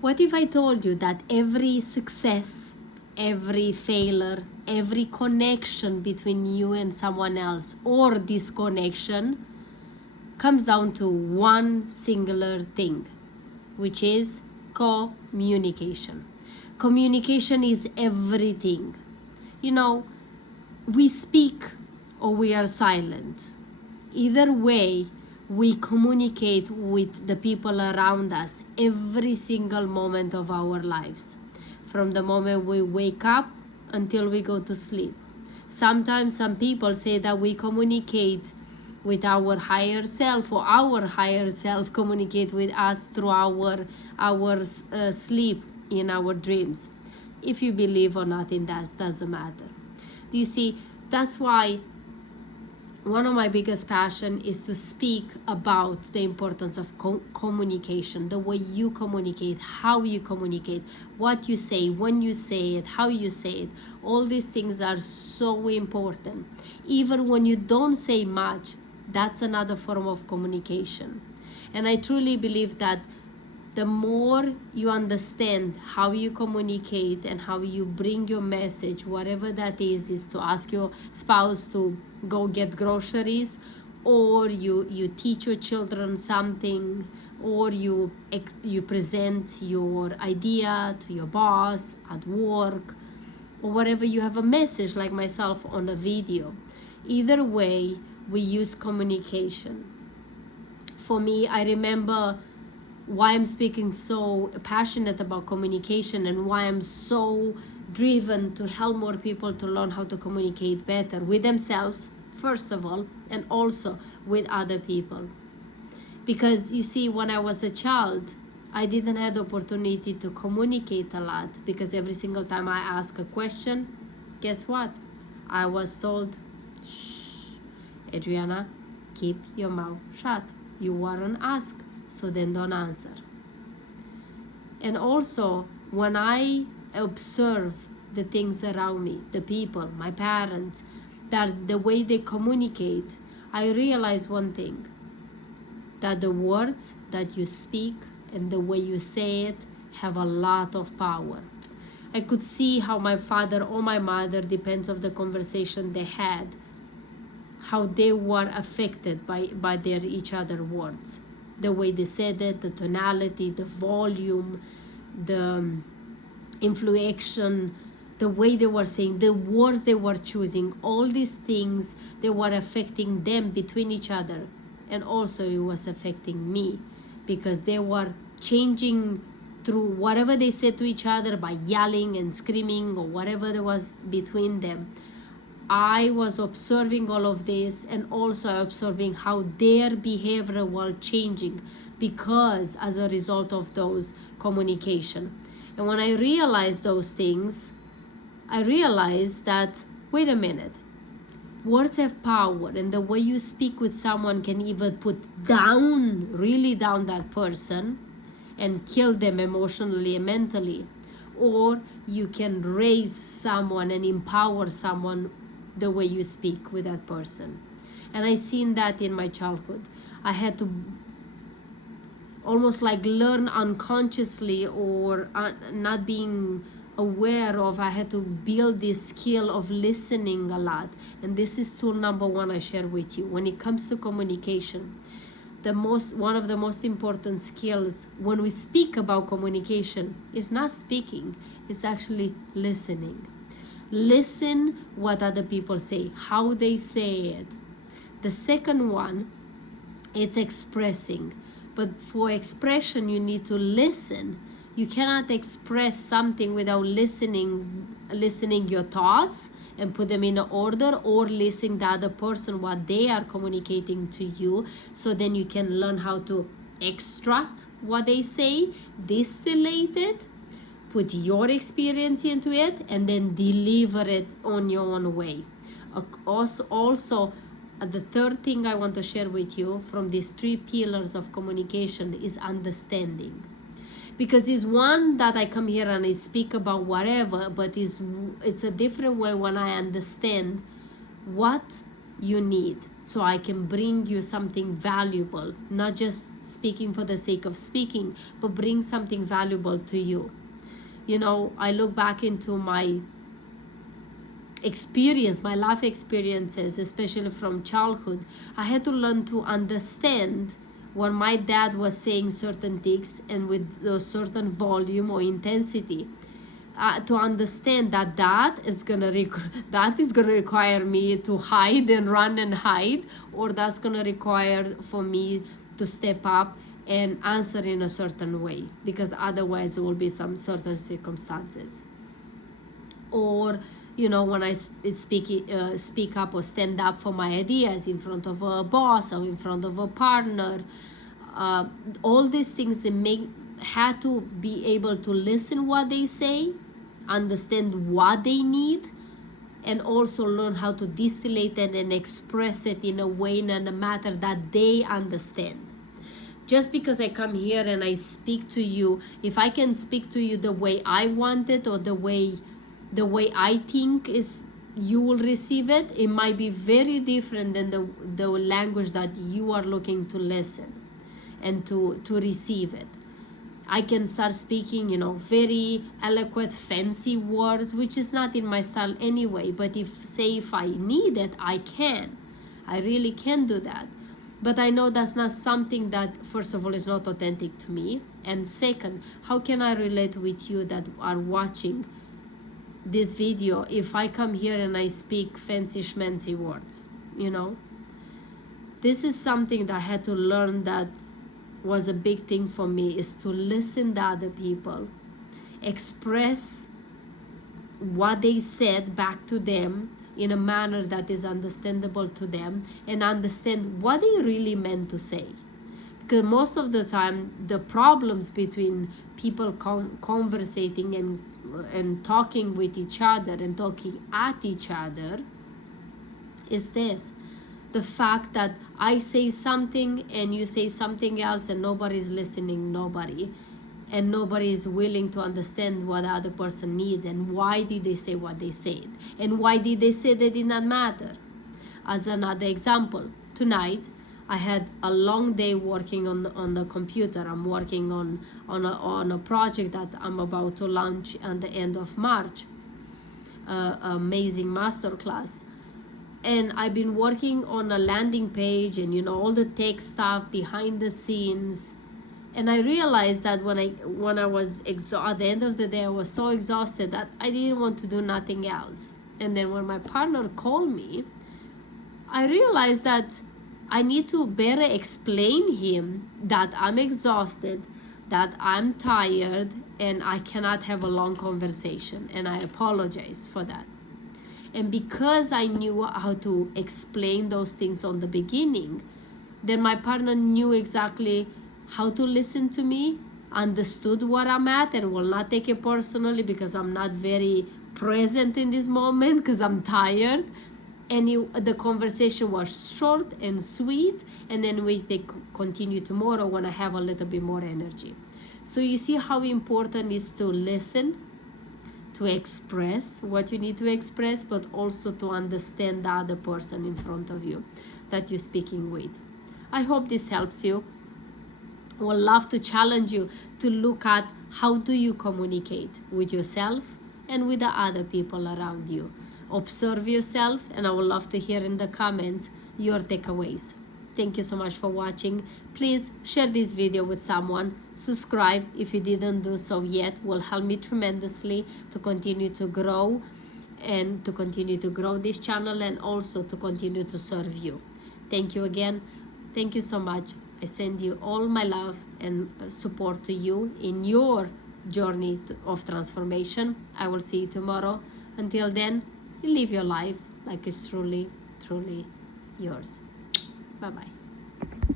What if I told you that every success, every failure, every connection between you and someone else, or disconnection, comes down to one singular thing, which is communication. Communication is everything. You know, we speak or we are silent. Either way, we communicate with the people around us every single moment of our lives, from the moment we wake up until we go to sleep. Sometimes some people say that we communicate with our higher self, or our higher self communicate with us through our sleep, in our dreams. If you believe or not in that, doesn't matter. You see, that's why one of my biggest passion is to speak about the importance of communication, the way you communicate, how you communicate, what you say, when you say it, how you say it. All these things are so important. Even when you don't say much, that's another form of communication. And I truly believe that the more you understand how you communicate and how you bring your message, whatever that is to ask your spouse to go get groceries, or you teach your children something, or you present your idea to your boss at work, or whatever, you have a message like myself on a video. Either way, we use communication. For me, I remember why I'm speaking so passionate about communication, and why I'm so driven to help more people to learn how to communicate better with themselves, first of all, and also with other people. Because you see, when I was a child, I didn't have the opportunity to communicate a lot, because every single time I ask a question, guess what? I was told, shh, Adriana, keep your mouth shut. You weren't asked, so then don't answer. And also, when I observe the things around me, the people, my parents, that the way they communicate, I realize one thing, that the words that you speak and the way you say it have a lot of power. I could see how my father or my mother, depends on the conversation they had, how they were affected by their each other words. The way they said it, the tonality, the volume, the inflection, the way they were saying, the words they were choosing, all these things, they were affecting them between each other. And also it was affecting me, because they were changing through whatever they said to each other by yelling and screaming or whatever there was between them. I was observing all of this, and also observing how their behavior was changing because as a result of those communication. And when I realized those things, I realized that, wait a minute, words have power, and the way you speak with someone can either put down, really down that person and kill them emotionally and mentally, or you can raise someone and empower someone the way you speak with that person. And I seen that in my childhood. I had to almost like learn unconsciously, or not being aware of, I had to build this skill of listening a lot. And this is tool number one I share with you. When it comes to communication, one of the most important skills when we speak about communication is not speaking, it's actually listening. Listen what other people say, how they say it. The second one, it's expressing. But for expression, you need to listen. You cannot express something without listening your thoughts and put them in order, or listening the other person, what they are communicating to you. So then you can learn how to extract what they say, distillate it, put your experience into it, and then deliver it on your own way. Also, the third thing I want to share with you from these three pillars of communication is understanding. Because it's one that I come here and I speak about whatever, but it's a different way when I understand what you need, so I can bring you something valuable, not just speaking for the sake of speaking, but bring something valuable to you. You know, I look back into my experience, my life experiences, especially from childhood. I had to learn to understand when my dad was saying certain things and with a certain volume or intensity, to understand that that is gonna require me to hide and run and hide, or that's gonna require for me to step up and answer in a certain way, because otherwise there will be some certain circumstances. Or, you know, when I speak up or stand up for my ideas in front of a boss or in front of a partner, all these things had to be able to listen what they say, understand what they need, and also learn how to distillate it and express it in a way and a matter that they understand. Just because I come here and I speak to you, if I can speak to you the way I want it, or the way I think is you will receive it, it might be very different than the language that you are looking to listen and to receive it. I can start speaking, you know, very eloquent, fancy words, which is not in my style anyway. But if I need it, I really can do that. But I know that's not something that, first of all, is not authentic to me. And second, how can I relate with you that are watching this video if I come here and I speak fancy schmancy words, you know? This is something that I had to learn, that was a big thing for me, is to listen to other people, express what they said back to them in a manner that is understandable to them, and understand what they really meant to say. Because most of the time the problems between people conversating and talking with each other and talking at each other is this: the fact that I say something and you say something else, and nobody's listening, and nobody is willing to understand what the other person needs, and why did they say what they said, and why did they say that did not matter. As another example, tonight I had a long day working on the computer. I'm working on a project that I'm about to launch at the end of March, amazing masterclass. And I've been working on a landing page and, you know, all the tech stuff behind the scenes. And I realized that when I was at the end of the day, I was so exhausted that I didn't want to do nothing else. And then when my partner called me, I realized that I need to better explain him that I'm exhausted, that I'm tired, and I cannot have a long conversation. And I apologize for that. And because I knew how to explain those things on the beginning, then my partner knew exactly how to listen to me, understood where I'm at, and will not take it personally because I'm not very present in this moment because I'm tired. And the conversation was short and sweet, and then we continue tomorrow when I have a little bit more energy. So you see how important it is to listen, to express what you need to express, but also to understand the other person in front of you that you're speaking with. I hope this helps you. I would love to challenge you to look at how do you communicate with yourself and with the other people around you. Observe yourself, and I would love to hear in the comments your takeaways. Thank you so much for watching. Please share this video with someone. Subscribe if you didn't do so yet. Will help me tremendously to continue to grow, and to continue to grow this channel, and also to continue to serve you. Thank you again. Thank you so much. I send you all my love and support to you in your journey of transformation. I will see you tomorrow. Until then, live your life like it's truly, truly yours. Bye-bye.